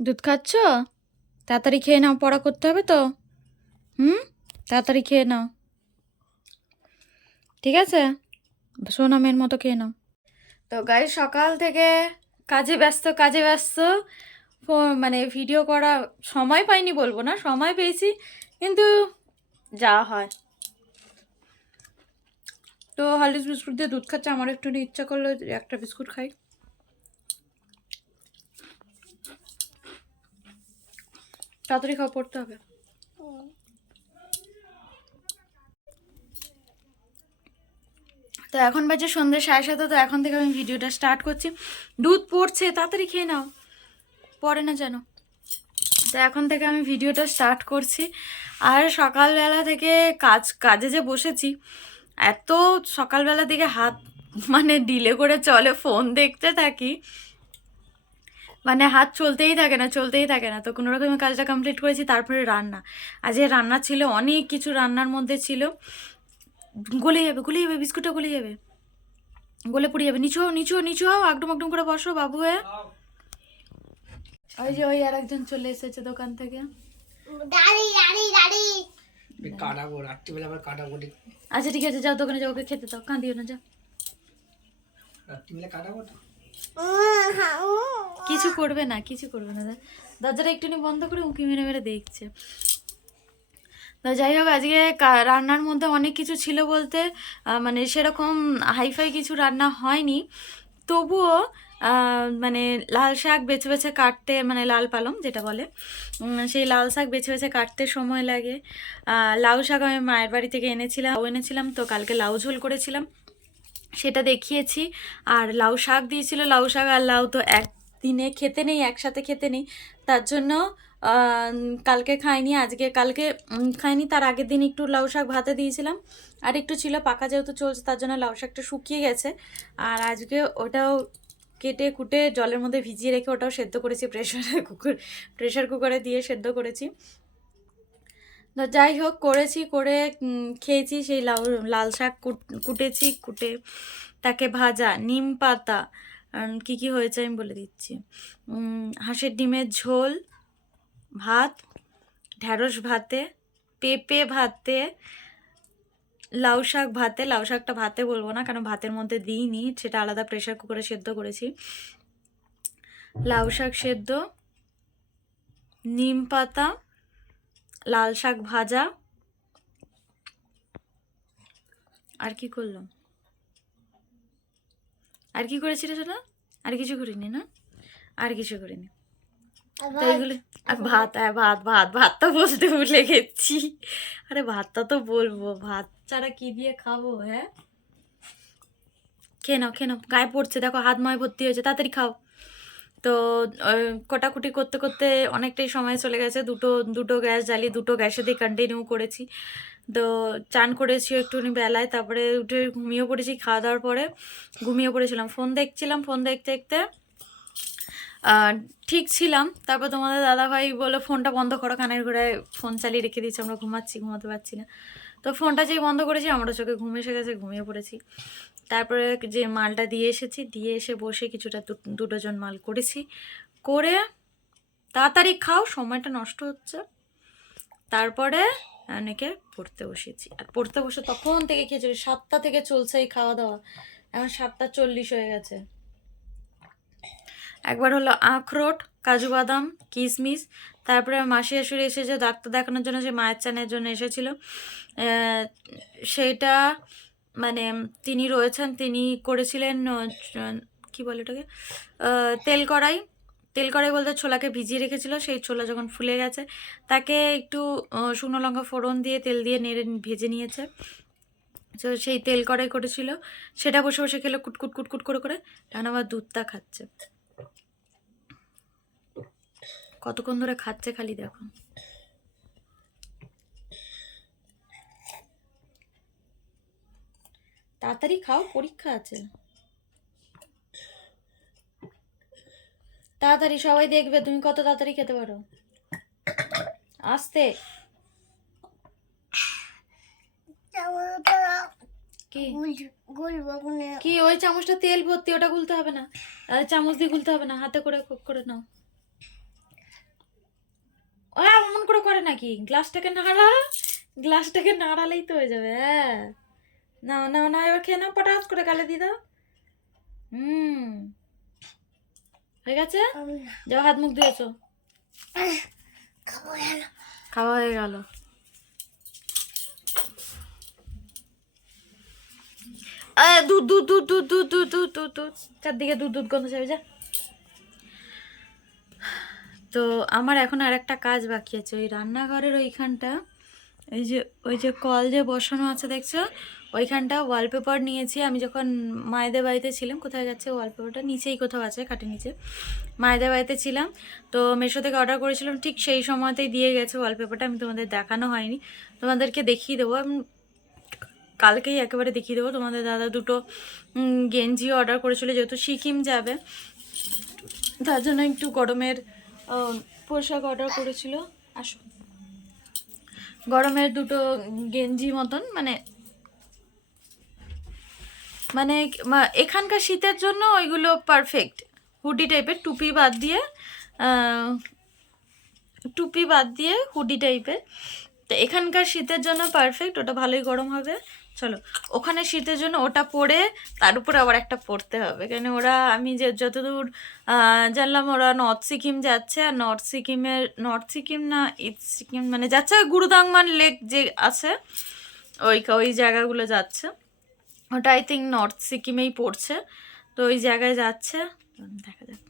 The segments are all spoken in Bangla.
দুধ খাচ্ছ? তাড়াতাড়ি খেয়ে নাও পড়া করতে হবে তো। হুম? তাড়াতাড়ি খেয়ে নাও। ঠিক আছে? সোনামের মতো খেয়ে নাও। তো গাই সকাল থেকে কাজে ব্যস্ত কাজে ব্যস্ত। মানে ভিডিও করা সময় পাইনি বলব না, সময় পেয়েছি, কিন্তু যা হয়। তো হলিস বিস্কুট দিয়ে দুধ খাচ্ছে আমার একটু ইচ্ছা করল একটা বিস্কুট খাই। তাড়াতাড়ি খাওয়া পড়তে হবে। তো এখন বাজে সন্ধ্যে সাড়ে সাথে তো এখন থেকে আমি ভিডিওটা স্টার্ট করছি। দুধ পড়ছে, তাড়াতাড়ি খেয়ে নাও। পড়ে না যেন। তো এখন থেকে আমি ভিডিওটা স্টার্ট করছি। আর সকালবেলা থেকে কাজ, কাজে যে বসেছি, এত সকালবেলা থেকে হাত মানে ডিলে করে চলে ফোন দেখতে থাকি। মানে হাত চলতেই থাকে না চলতেই থাকে না। তো কোনো রকমের কাজটা কমপ্লিট করেছি তারপরে রান্না। আজকে রান্না ছিল অনেক কিছু রান্নার মধ্যে ছিল। গলে যাবে গলে যাবে বিস্কুটটা গলে যাবে। গলে পড়ে যাবে। নিচু হও নিচু হও নিচু হও আগডুম আগডুম করে বসো বাবু হয়ে। ওই যে ওই আর একজন চলে এসেছে দোকান থেকে। দাঁড়ি দাঁড়ি দাঁড়ি। কাটাবো রাত্রিবেলা আবার কাটাবো আচ্ছা ঠিক আছে যাও দোকানে যাও ওকে খেতে দাও। কাঁদিও না যাও। রাত্রিবেলা কাটাবো তো? কিছু করবে না কিছু করবে না। দরজাটা একটুখানি বন্ধ করে উঁকি মেরে মেরে দেখছে। তো যাই হোক আজকে রান্নার মধ্যে অনেক কিছু ছিল বলতে মানে সেরকম হাইফাই কিছু রান্না হয়নি। তবুও মানে লাল শাক বেছে বেছে কাটতে মানে লাল পালং যেটা বলে সেই লাল শাক বেছে বেছে কাটতে সময় লাগে। লাউ শাক আমি মায়ের বাড়ি থেকে এনেছিলাম এনেছিলাম তো কালকে লাউ ঝোল করেছিলাম। সেটা দেখিয়েছি। আর লাউ শাক দিয়েছিল, লাউ শাক আর লাউ তো একদিনে খেতে নেই, একসাথে খেতে নেই। তার জন্য কালকে খাইনি, আজকে, কালকে খাইনি। তার আগের দিন একটু লাউ শাক ভাতে দিয়েছিলাম। আর একটু ছিল, পাকা যেহেতু চলছে, তার জন্য লাউ শাকটা শুকিয়ে গেছে। আর আজকে ওটাও কেটে কুটে জলের মধ্যে ভিজিয়ে রেখে ওটাও সেদ্ধ করেছি প্রেশার কুকার প্রেশার কুকারে দিয়ে সেদ্ধ করেছি। যাই হোক, করেছি করে খেয়েছি সেই লাউ, লাল শাক কুট- কুটেছি, কুটে তাকে ভাজা নিম পাতা কি কি হয়েছে আমি বলে দিচ্ছি। হাঁসের ডিমের ঝোল, ভাত, ঢ্যাঁড়স ভাতে, পেঁপে ভাতে, লাউ শাক ভাতে, লাউ শাকটা ভাতে বলব না, কারণ ভাতের মধ্যে দিইনি, সেটা আলাদা প্রেশার কুকারে সেদ্ধ করেছি। লাউ শাক সেদ্ধ, নিম পাতা লাল শাক ভাজা। আর কি করলাম আর কি করেছি রে সোনা আর কিছু করিনি না? আর কিছু করিনি। এইগুলো আর ভাত হ্যাঁ ভাত ভাত ভাত তো বলতে ভুলে গেছি। আরে ভাতটা তো বলব। ভাত ছাড়া কি দিয়ে খাব হ্যাঁ? খেয়ে নাও খেয়ে নাও। গায়ে পড়ছে দেখো হাত ময় ভর্তি হয়েছে তাড়াতাড়ি খাও। তো কোটাকুটি করতে করতে অনেকটাই সময় চলে গেছে। দুটো দুটো গ্যাস জ্বালিয়ে দুটো গ্যাসে দিয়ে কন্টিনিউ করেছি। তো, চান করেছি একটুখানি বেলায়, তারপরে উঠে ঘুমিয়ে পড়েছি খাওয়া দাওয়ার পরে। ঘুমিয়ে পড়েছিলাম। ফোন দেখছিলাম ফোন দেখতে দেখতে ঠিক ছিলাম। তারপর তোমাদের দাদাভাই বলে ফোনটা বন্ধ করো, কানের ঘোড়ায় ফোন চালিয়ে রেখে দিয়েছি, আমরা ঘুমাচ্ছি, ঘুমাতে পারছি না। তো ফোনটা যেই বন্ধ করেছি আমরা চোখে ঘুম এসে গেছে, ঘুমিয়ে পড়েছি। তারপরে যে মালটা দিয়ে এসেছি, দিয়ে এসে বসে কিছুটা দু- দু ডজন মাল করেছি। করে তাড়াতাড়ি খাও, সময়টা নষ্ট হচ্ছে। তারপরে অনেকে পড়তে বসেছি। আর পড়তে বসে তখন থেকে খেয়েছি সাতটা থেকে চলছে এই খাওয়া দাওয়া এখন সাতটা চল্লিশ হয়ে গেছে। একবার হলো আখরোট, কাজু বাদাম, কিশমিশ তারপরে মাসি শাশুড়ি এসেছে ডাক্তার দেখানোর জন্য সে মায়ের চানের জন্য এসেছিল সেইটা মানে তিনি রয়েছেন, তিনি করেছিলেন কি বলে ওটাকে তেল কড়াই। তেল কড়াই বলতে ছোলাকে ভিজিয়ে রেখেছিল, সেই ছোলা যখন ফুলে গেছে, তাকে একটু শুকনো লঙ্কা ফোড়ন দিয়ে তেল দিয়ে নেড়ে ভেজে নিয়েছে। তো সেই তেল কড়াই করেছিল, সেটা বসে বসে খেলো কুটকুট কুটকুট করে করে, এখন আবার দুধটা খাচ্ছে। কতক্ষণ ধরে খাচ্ছে খালি দেখো। তাড়াতাড়ি খাও, পরীক্ষা আছে। তাড়াতাড়ি, সবাই দেখবে তুমি কত তাড়াতাড়ি খেতে পারো। আস্তে। কি? ওই চামচটা তেল ভর্তি, ওটা গুলতে হবে না। চামচ দিয়ে গুলতে হবে না, হাতে করে করে নাও। ও এমন করে করে নাকি? গ্লাসটাকে নাড়া গ্লাসটাকে নাড়ালেই তো হয়ে যাবে হ্যাঁ। না না না এবার খেয়ে নাও পটাস করে গালে দিয়ে দাও। হুম। হয়ে গেছে? যাও হাত মুখ গেল খাওয়া হয়ে গেল। দুধ দুধ দুধ দুধ দুধ দুধ দুধ দুধ। চারদিকে দুধ দুধ গন্ধ যাবে যা। তো আমার এখন আর একটা কাজ বাকি আছে, ওই রান্নাঘরের ওইখানটা, এই যে, ওই যে কল যে বসানো আছে দেখছ, ওইখানটা ওয়ালপেপার নিয়েছি, আমি যখন মায়েদের বাড়িতে ছিলাম, কোথায় গেছে ওয়ালপেপারটা নিচেই কোথাও আছে, খাটের নিচে, মায়েদের বাড়িতে ছিলাম, তো মেশো থেকে অর্ডার করেছিলাম, ঠিক সেই সময়তেই দিয়ে গেছে ওয়ালপেপারটা আমি তোমাদের দেখানো হয়নি, তোমাদেরকে দেখিয়ে দেবো আমি কালকেই একেবারে দেখিয়ে দেবো, তোমাদের দাদা দুটো গেঞ্জি অর্ডার করেছিল, যেহেতু সিকিম যাবে, তার জন্য একটু গরমের পোশাক অর্ডার করেছিল। আসো গরমের দুটো গেঞ্জি মতন মানে মানে এখানকার শীতের জন্য ওইগুলো পারফেক্ট হুডি টাইপের টুপি বাদ দিয়ে টুপি বাদ দিয়ে হুডি টাইপের তো এখানকার শীতের জন্য পারফেক্ট ওটা ভালোই গরম হবে। চলো, ওখানে শীতের জন্য ওটা পরে তার উপরে আবার একটা পড়তে হবে। কেন ওরা, আমি যে যতদূর জানলাম ওরা নর্থ সিকিম যাচ্ছে, আর নর্থ সিকিমের নর্থ সিকিম না ইস্ট সিকিম মানে যাচ্ছে গুরুদাংমান লেক যে আছে, ওই ওই জায়গাগুলো যাচ্ছে। ওটা আই থিঙ্ক নর্থ সিকিমেই পড়ছে। তো ওই জায়গায় যাচ্ছে। দেখা যাক।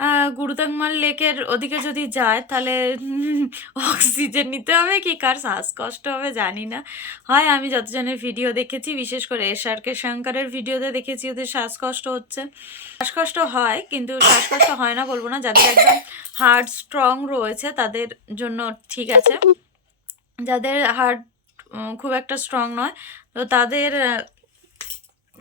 আহ, গুরুদাংমাল লেকের ওদিকে যদি যায় তাহলে অক্সিজেন নিতে হবে কি? কার শ্বাসকষ্ট হবে? জানি না। হয় আমি যতজনের ভিডিও দেখেছি বিশেষ করে এস আর কে শঙ্করের ভিডিওতে দেখেছি ওদের শ্বাসকষ্ট হচ্ছে। শ্বাসকষ্ট হয় কিন্তু শ্বাসকষ্ট হয় না বলব না যাদের একদম হার্ট স্ট্রং রয়েছে তাদের জন্য ঠিক আছে। যাদের হার্ট খুব একটা স্ট্রং নয় তো তাদের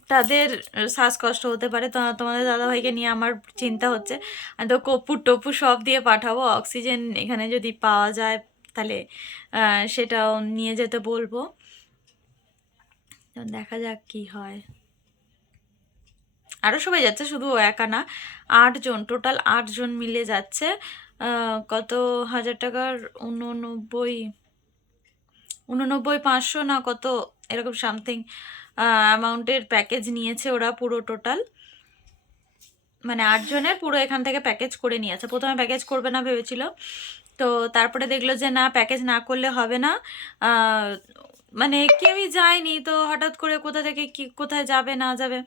তাদের শ্বাসকষ্ট হতে পারে। তো, তোমাদের দাদাভাইকে নিয়ে আমার চিন্তা হচ্ছে। আমি তো কপুর টপুর সব দিয়ে পাঠাবো। অক্সিজেন এখানে যদি পাওয়া যায়, তাহলে সেটাও নিয়ে যেতে বলব। দেখা যাক কি হয়। আরও সবাই যাচ্ছে, শুধু একা না আটজন টোটাল আটজন মিলে যাচ্ছে। কত হাজার টাকার? উননব্বই উননব্বই পাঁচশো না কত? এরকম সামথিং। অ্যামাউন্টের প্যাকেজ নিয়েছে ওরা পুরো টোটাল মানে আটজনের পুরো এখান থেকে প্যাকেজ করে নিয়েছে। প্রথমে প্যাকেজ করবে না ভেবেছিল। তো তারপরে দেখল যে না প্যাকেজ না করলে হবে না। মানে কেউই যায়নি। তো হঠাৎ করে কোথা থেকে কি, কোথায় যাবে, না যাবে?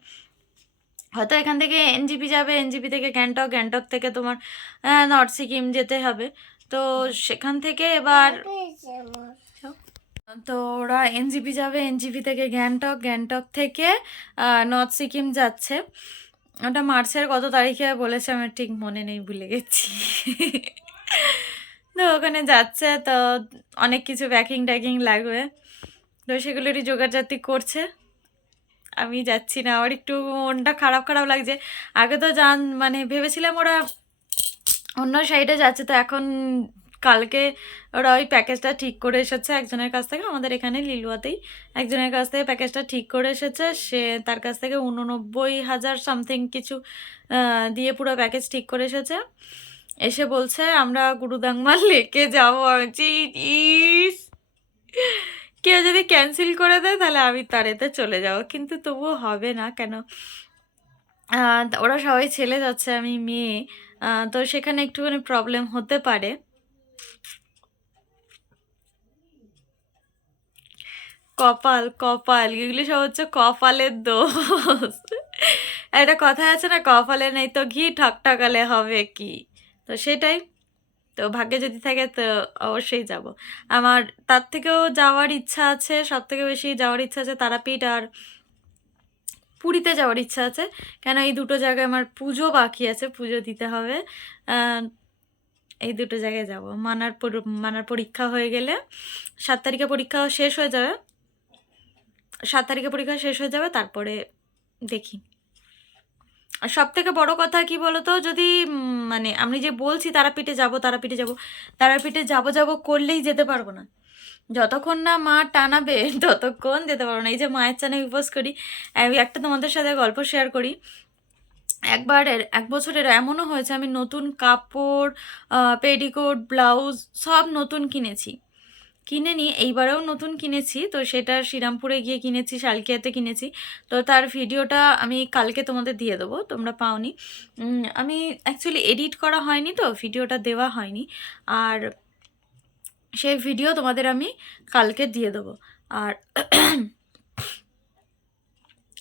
হয়তো এখান থেকে এনজিপি যাবে। এনজিপি থেকে গ্যাংটক গ্যাংটক থেকে তোমার নর্থ সিকিম যেতে হবে। তো সেখান থেকে এবার তো ওরা এনজিপি যাবে, এনজিপি থেকে গ্যাংটক গ্যাংটক থেকে নর্থ সিকিম যাচ্ছে। ওটা মার্চের কত তারিখে বলেছে আমার ঠিক মনে নেই, ভুলে গেছি। তো ওখানে যাচ্ছে, তো অনেক কিছু প্যাকিং ট্যাকিং লাগবে। তো সেগুলোরই জোগাড়জাতি করছে। আমি যাচ্ছি না আমার একটু মনটা খারাপ খারাপ লাগছে। আগে তো যান মানে ভেবেছিলাম ওরা অন্য সাইডে যাচ্ছে, তো এখন কালকে ওরা ওই প্যাকেজটা ঠিক করে এসেছে একজনের কাছ থেকে, আমাদের এখানে লিলুয়াতেই একজনের কাছ থেকে প্যাকেজটা ঠিক করে এসেছে। সে তার কাছ থেকে উননব্বই হাজার সামথিং কিছু দিয়ে পুরো প্যাকেজ ঠিক করে এসেছে। এসে বলছে, আমরা গুরুদাংমাল লেকে যাব। ইস কেউ যদি ক্যান্সেল করে দেয় তাহলে আমি তার এতে চলে যাব, কিন্তু তবুও হবে না কেন? ওরা সবাই ছেলে যাচ্ছে, আমি মেয়ে তো সেখানে একটুখানি প্রবলেম হতে পারে। কপাল কপাল, এগুলি সব হচ্ছে কপালের দোষ। একটা কথা আছে না, কপালে নেই তো ঘি ঠকঠকালে হবে কি? তো সেটাই। তো ভাগ্যে যদি থাকে তো অবশ্যই যাব। আমার তার থেকেও যাওয়ার ইচ্ছা আছে সব থেকে বেশি যাওয়ার ইচ্ছা আছে তারাপীঠ আর পুরীতে যাওয়ার ইচ্ছা আছে। কেন এই দুটো জায়গায় আমার পুজো বাকি আছে, পুজো দিতে হবে। এই দুটো জায়গায় যাব। মানার মানার পরীক্ষা হয়ে গেলে সাত তারিখে পরীক্ষা শেষ হয়ে যাবে। সাত তারিখে পরীক্ষা শেষ হয়ে যাবে, তারপরে দেখি। আর সব থেকে বড় কথা কি বলতো, যদি মানে আমি যে বলছি তারাপীঠে যাব তারাপীঠে যাব তারাপীঠে যাব যাব করলেই যেতে পারব না। যতক্ষণ না মা টানাবে, ততক্ষণ যেতে পারব না। এই যে মায়ের চানে উপোস করি একটা তোমাদের সাথে গল্প শেয়ার করি। একবার এর- এক বছরের এমনও হয়েছে, আমি নতুন কাপড় পেডিকোট ব্লাউজ সব নতুন কিনেছি। কিনে নিই এইবারেও নতুন কিনেছি, তো সেটা শ্রীরামপুরে গিয়ে কিনেছি, শালকিয়াতে কিনেছি। তো তার ভিডিওটা আমি কালকে তোমাদের দিয়ে দেবো, তোমরা পাওনি। আমি অ্যাকচুয়ালি এডিট করা হয়নি তো, ভিডিওটা দেওয়া হয়নি। আর সেই ভিডিও তোমাদের আমি কালকে দিয়ে দেবো। আর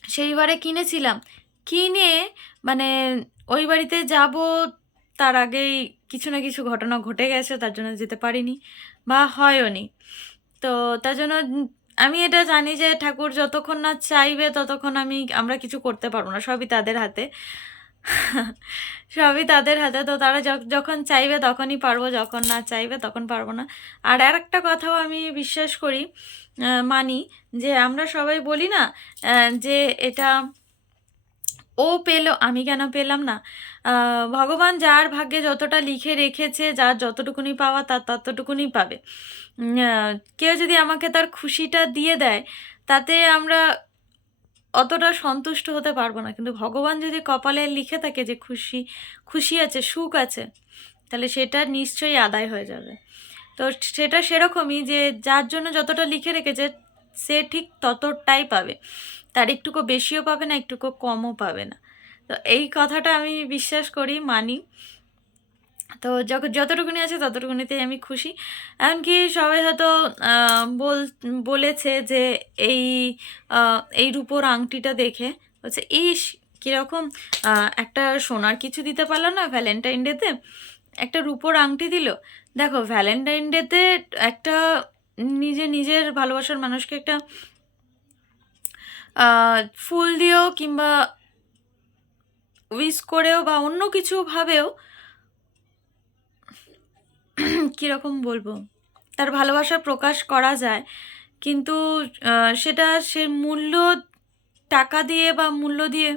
সেইবারে কিনেছিলাম। কিনে মানে ওই বাড়িতে যাব, তার আগেই কিছু না কিছু ঘটনা ঘটে গেছে, তার জন্য যেতে পারিনি বা হয়ওনি তো তার জন্য আমি এটা জানি যে ঠাকুর যতক্ষণ না চাইবে ততক্ষণ আমি, আমরা কিছু করতে পারব না, সবই তাদের হাতে। সবই তাদের হাতে, তো তারা যখ- যখন চাইবে তখনই পারব, যখন না চাইবে তখন পারব না। আর আর একটা কথাও আমি বিশ্বাস করি মানি যে আমরা সবাই বলি না যে এটা ও পেল, আমি কেন পেলাম না? ভগবান যার ভাগ্যে যতটা লিখে রেখেছে, যার যতটুকুনি পাওয়া তার ততটুকুনি পাবে। কেউ যদি আমাকে তার খুশিটা দিয়ে দেয়, তাতে আমরা অতটা সন্তুষ্ট হতে পারব না। কিন্তু ভগবান যদি কপালে লিখে থাকে যে খুশি খুশি আছে, সুখ আছে, তাহলে সেটা নিশ্চয়ই আদায় হয়ে যাবে। তো সেটা সেরকমই যে যার জন্য যতটা লিখে রেখেছে সে ঠিক ততটাই পাবে। তার একটুকু বেশিও পাবে না, একটুকু কমও পাবে না। তো এই কথাটা আমি বিশ্বাস করি, মানি। তো যখন যতটুকুনি আছে ততটুকুনিতেই আমি খুশি। এমনকি সবাই হয়তো বল, বলেছে যে এই এই রূপোর আংটিটা দেখে। বলছে, ইস, কীরকম একটা সোনার কিছু দিতে পারল না ভ্যালেন্টাইন ডেতে? একটা রূপোর আংটি দিল? দেখো, ভ্যালেন্টাইন ডেতে একটা নিজে নিজের ভালোবাসার মানুষকে একটা ফুল দিয়েও কিংবা উইস করেও বা অন্য কিছু ভাবেও কীরকম বলব? তার ভালোবাসা প্রকাশ করা যায়। কিন্তু সেটা সে মূল্য টাকা দিয়ে বা মূল্য দিয়ে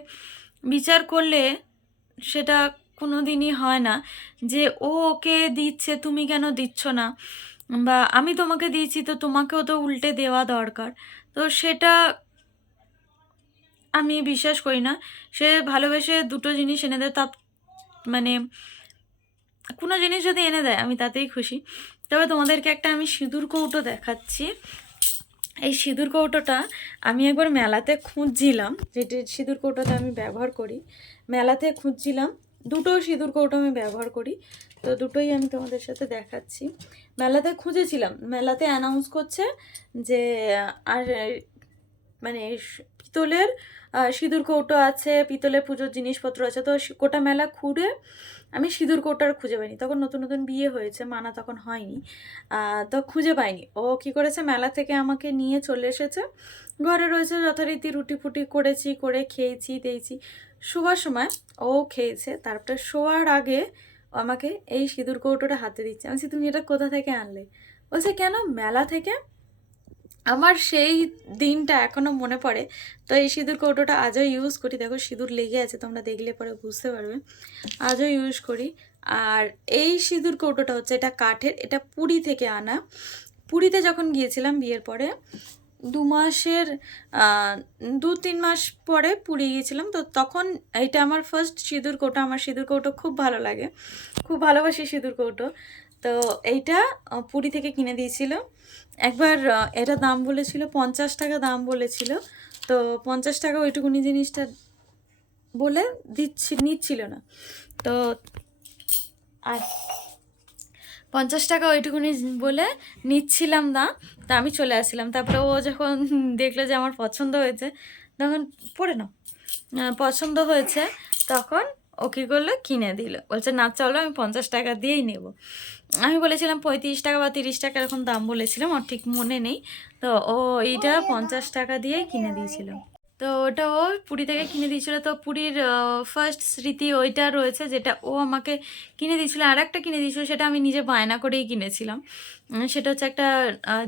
বিচার করলে সেটা কোনো দিনই হয় না। যে ও ওকে দিচ্ছে, তুমি কেন দিচ্ছ না? বা আমি তোমাকে দিয়েছি, তো তোমাকেও তো উল্টে দেওয়া দরকার। তো সেটা আমি বিশ্বাস করি না। সে ভালোবেসে দুটো জিনিস এনে দেয় তা মানে কোনো জিনিস যদি এনে দেয়, আমি তাতেই খুশি। তবে তোমাদেরকে একটা আমি সিঁদুর কৌটো দেখাচ্ছি। এই সিঁদুর কৌটোটা আমি একবার মেলাতে খুঁজছিলাম যেটি সিঁদুর কৌটোটা আমি ব্যবহার করি, মেলাতে খুঁজছিলাম। দুটো সিঁদুর কৌটো আমি ব্যবহার করি। তো দুটোই আমি তোমাদের সাথে দেখাচ্ছি। মেলাতে খুঁজেছিলাম। মেলাতে অ্যানাউন্স করছে যে, আর মানে পিতলের সিঁদুর কৌটো আছে, পিতলের পুজোর জিনিসপত্র আছে। তো গোটা মেলা ঘুরে আমি সিঁদুর কৌটার খুঁজে পাইনি। তখন নতুন নতুন বিয়ে হয়েছে, মানা তখন হয়নি। তো খুঁজে পাইনি। ও কি করেছে? মেলা থেকে আমাকে নিয়ে চলে এসেছে। ঘরে রয়েছে যথারীতি রুটি ফুটি করেছি, করে খেয়েছি, দিয়েছি। শোবার সময় ও খেয়েছে। তারপরে শোয়ার আগে আমাকে এই সিঁদুর কৌটোটা হাতে দিচ্ছে। আমি তুমি এটা কোথা থেকে আনলে? বলছে, কেন? মেলা থেকে। আমার সেই দিনটা এখনও মনে পড়ে। তো এই সিঁদুর কৌটোটা আজও ইউজ করি। দেখো, সিঁদুর লেগে আছে, তোমরা দেখলে পরে বুঝতে পারবে। আজও ইউজ করি। আর এই সিঁদুর কৌটোটা হচ্ছে, এটা কাঠের, এটা পুরী থেকে আনা। পুরীতে যখন গিয়েছিলাম বিয়ের পরে দু মাসের দু তিন মাস পরে পুরী গিয়েছিলাম। তো তখন এটা আমার ফার্স্ট সিঁদুর কৌটো। আমার সিঁদুর কৌটো খুব ভালো লাগে। খুব ভালোবাসি সিঁদুর কৌটো। তো এইটা পুরী থেকে কিনে দিয়েছিল। একবার এটা দাম বলেছিল, পঞ্চাশ টাকা দাম বলেছিল। তো পঞ্চাশ টাকা ওইটুকুনি জিনিসটা বলে দিচ্ছি, নিচ্ছিল না। তো আর পঞ্চাশ টাকা ওইটুকুনি বলে নিচ্ছিলাম না, তা আমি চলে আসছিলাম। তারপরে ও যখন দেখল যে আমার পছন্দ হয়েছে, তখন পড়ে নাও। পছন্দ হয়েছে, তখন ও কী করল? কিনে দিল। বলছে, না, চলো আমি পঞ্চাশ টাকা দিয়েই নেব। আমি বলেছিলাম, পঁয়ত্রিশ টাকা বা তিরিশ টাকা এরকম দাম বলেছিলাম ওর ঠিক মনে নেই। তো ও এইটা পঞ্চাশ টাকা দিয়েই কিনে দিয়েছিল। তো ওটা ও পুরী থেকে কিনে দিয়েছিল। তো পুরীর ফার্স্ট স্মৃতি ওইটা রয়েছে যেটা ও আমাকে কিনে দিয়েছিল। আর একটা কিনে দিয়েছিল সেটা আমি নিজে বায়না করেই কিনেছিলাম। সেটা হচ্ছে একটা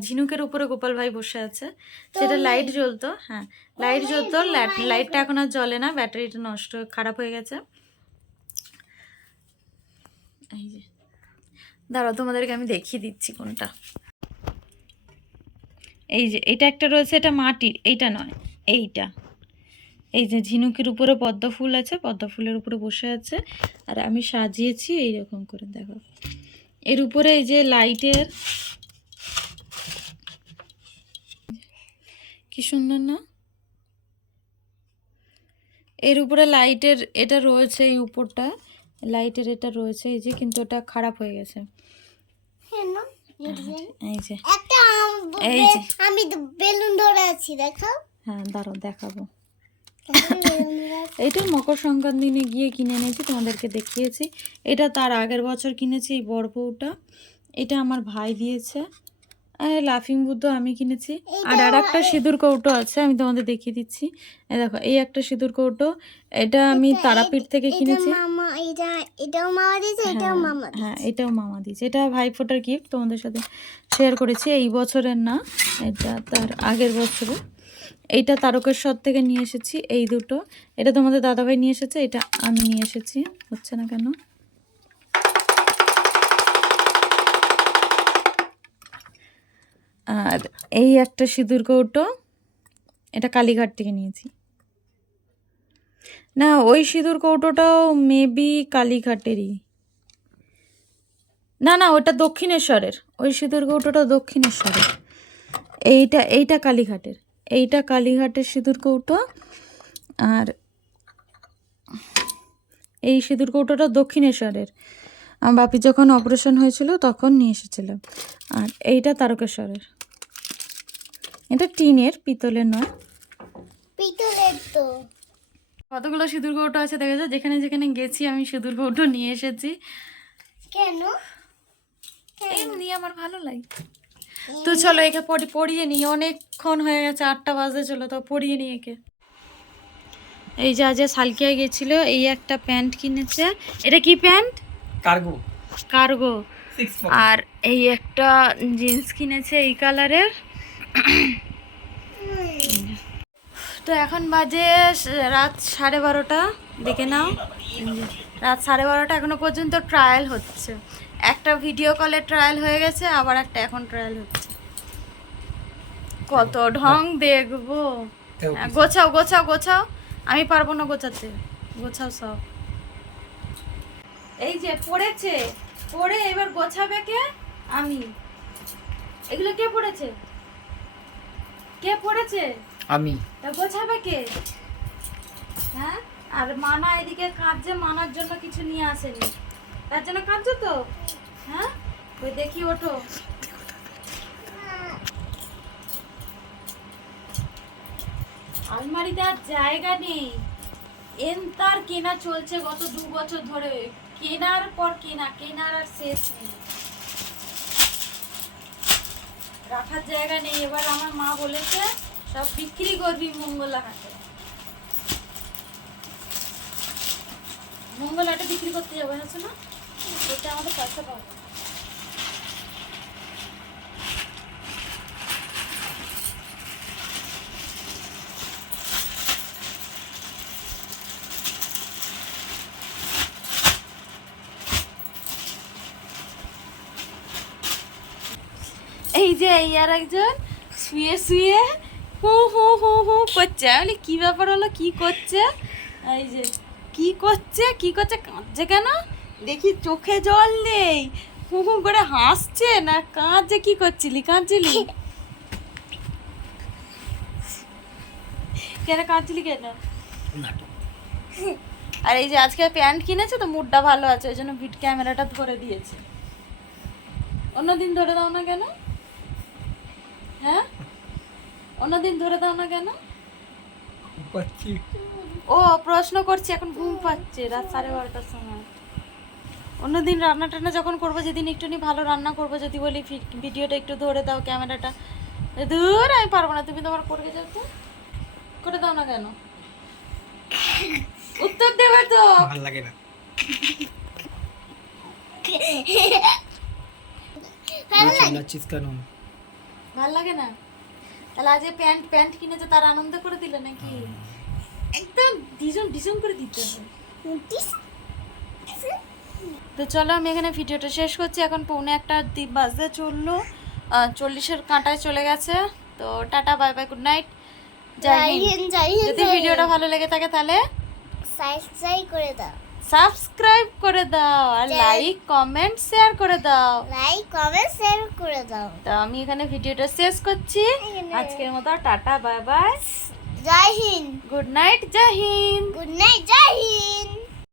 ঝিনুকের উপরে গোপাল ভাই বসে আছে। সেটা লাইট জ্বলতো হ্যাঁ। লাইট জ্বলতো লাইটটা এখন আর জ্বলে না ব্যাটারিটা নষ্ট খারাপ হয়ে গেছে। এই যে। দাঁড়াও তোমাদেরকে আমি দেখিয়ে দিচ্ছি কোনটা। এই যে এটা একটা রয়েছে এটা মাটির এইটা নয় এইটা। এই যে ঝিনুকের উপরে পদ্ম ফুল আছে পদ্ম ফুলের উপরে বসে আছে। আর আমি সাজিয়েছি এই রকম করে দেখো। এর উপরে এই যে লাইটের কি সুন্দর না? এর উপরে লাইটের এটা রয়েছে এই উপরটা লাইটের এটা রয়েছে এই যে কিন্তু এটা খারাপ হয়ে গেছে। এই যে এই যে। আমি বেলুন ধরে আছি দেখো। হ্যাঁ দাঁড়াও দেখাবো দেখো, বেলুন ধরে আছি। এটা মকর সংক্রান্তিনে গিয়ে কিনে এনেছি তোমাদেরকে দেখিয়েছি। এটা তার আগের বছর কিনেছি এই বড় বউটা। এটা আমার ভাই দিয়েছে। আর লাফিং বুদ্ধ আমি কিনেছি। আর আর একটা সিঁদুর কৌটো আছে আমি তোমাদের দেখিয়ে দিচ্ছি। দেখো এই একটা সিঁদুর কৌটো এটা আমি তারাপীঠ থেকে কিনেছি। এটাও মামা দিয়েছে এটাও হ্যাঁ, মামা হ্যাঁ এটাও মামা দিয়েছে। এটা ভাইফোঁটার গিফট তোমাদের সাথে শেয়ার করেছি এই বছরের না এটা তার আগের বছরে এইটা তারকেশ্বর থেকে নিয়ে এসেছি, এই দুটো। এটা তোমাদের দাদাভাই নিয়ে এসেছে, এটা আমি নিয়ে এসেছি, হচ্ছে না কেন? আর এই একটা সিঁদুর কৌটো, এটা কালীঘাট থেকে নিয়েছি। না, ওই সিঁদুর কৌটোটাও মেবি কালীঘাটেরই। না না, ওটা দক্ষিণেশ্বরের, ওই সিঁদুর কৌটোটা দক্ষিণেশ্বরের। এইটা এইটা কালীঘাটের। এইটা কালীঘাটের সিঁদুর কৌটো আর এই সিঁদুর কৌটোটা দক্ষিণেশ্বরের। আমার বাপি যখন অপারেশন হয়েছিল তখন নিয়ে এসেছিল। আর এইটা তারকেশ্বরের। এটা টিনের পিতলের নয়। পিতলের তো। কতগুলো সিঁদুর কৌটো আছে দেখেছ যেখানে যেখানে গেছি আমি সিঁদুর কৌটো নিয়ে এসেছি। কেন? এমনি আমার ভালো লাগে। তো চলো একে পড়ি পড়িয়ে নিই। অনেকক্ষণ হয়ে গেছে আটটা বাজে চলো তো পড়িয়ে নিই একে। এই যা যে সালকিয়া গেছিল এই একটা প্যান্ট কিনেছে। এটা কি প্যান্ট? কার্গো। কার্গো। আর এই একটা জিন্স কিনেছে এই কালারের। তো এখন বাজে রাত সাড়ে বারোটা। দেখে নাও। রাত সাড়ে বারোটা এখনও পর্যন্ত ট্রায়াল হচ্ছে। একটা ভিডিও কলে ট্রায়াল হয়ে গেছে আবার একটা এখন ট্রায়াল হচ্ছে। কত ঢং দেখব। হ্যাঁ, গোছাও গোছাও গোছাও। আমি পারব না গোছাতে। গোছাও সব। এই যে পড়েছে পড়ে এবার গোছাবে কে? আমি। এগুলো কে পড়েছে? কে পড়েছে? আমি। তা গোছাবে কে? হ্যাঁ? আর মানা এদিকে কাঁদছে মানার জন্য কিছু নিয়ে আসেনি। তার জন্য কাঁদছো তো? হ্যাঁ? ওই দেখি, ওঠো। আলমারিতে আর জায়গা নেই। এন তার কেনা চলছে গত দু বছর ধরে। কেনার পর কেনা, কেনার আর শেষ নেই। রাখার জায়গা নেই। এবার আমার মা বলেছে, সব বিক্রি করবি মঙ্গলা হাটে। মঙ্গল বিক্রি করতে যাব না এটা আমাদের পাবো এই যে এই আর একজন শুয়ে শুয়ে হু হু হু হু করছে। বলি, কি ব্যাপার হলো? কি করছে? এই যে কি করছে? কি করছে? কাঁদছে কেন? দেখি চোখে জল নেই। হু হু করে হাসছে না কাঁদছে কি করছিলি? কাঁদছিলি? কেন কাঁদছিলি কেন? আর এই যে আজকে প্যান্ট কিনেছে তো মুডটা ভালো আছে ওই জন্য বিট ক্যামেরাটা ধরে দিয়েছে। অন্যদিন ধরে দাও না কেন? হ্যাঁ? অন্যদিন ধরে দাও না কেন? ও প্রশ্ন করছি এখন ঘুম পাচ্ছে। রাত সাড়ে বারোটার সময়। অন্যদিন রান্না টান্না যখন করব যেদিন একটুখানি ভালো রান্না করব যদি বলি ভিডিওটা একটু ধরে দাও ক্যামেরাটা। দূর আমি পারব না তুমি তোমার করে যাও তো। করে দাও না কেন? উত্তর দেবে তো। ভালো লাগে না। ভালো লাগে। না? তাহলে আজ প্যান্ট প্যান্ট কিনেছে তার আনন্দ করে দিলে নাকি? একদম ডিসন ডিসন করে দিতে হবে। তো চলো আমি এখানে ভিডিওটা শেষ করছি। এখন পৌনে একটা দ্বীপ বাজতে চলল। চল্লিশের কাঁটায় চলে গেছে। তো tata bye bye good night. যদি ভিডিওটা ভালো লেগে থাকে তাহলে সাবস্ক্রাইব করে দাও। সাবস্ক্রাইব করে দাও আর লাইক কমেন্ট শেয়ার করে দাও। লাইক কমেন্ট শেয়ার করে দাও। তো আমি এখানে ভিডিওটা শেষ করছি। আজকের মতো tata bye bye. Jai Hind. Good night Jai Hind. Good night Jai Hind.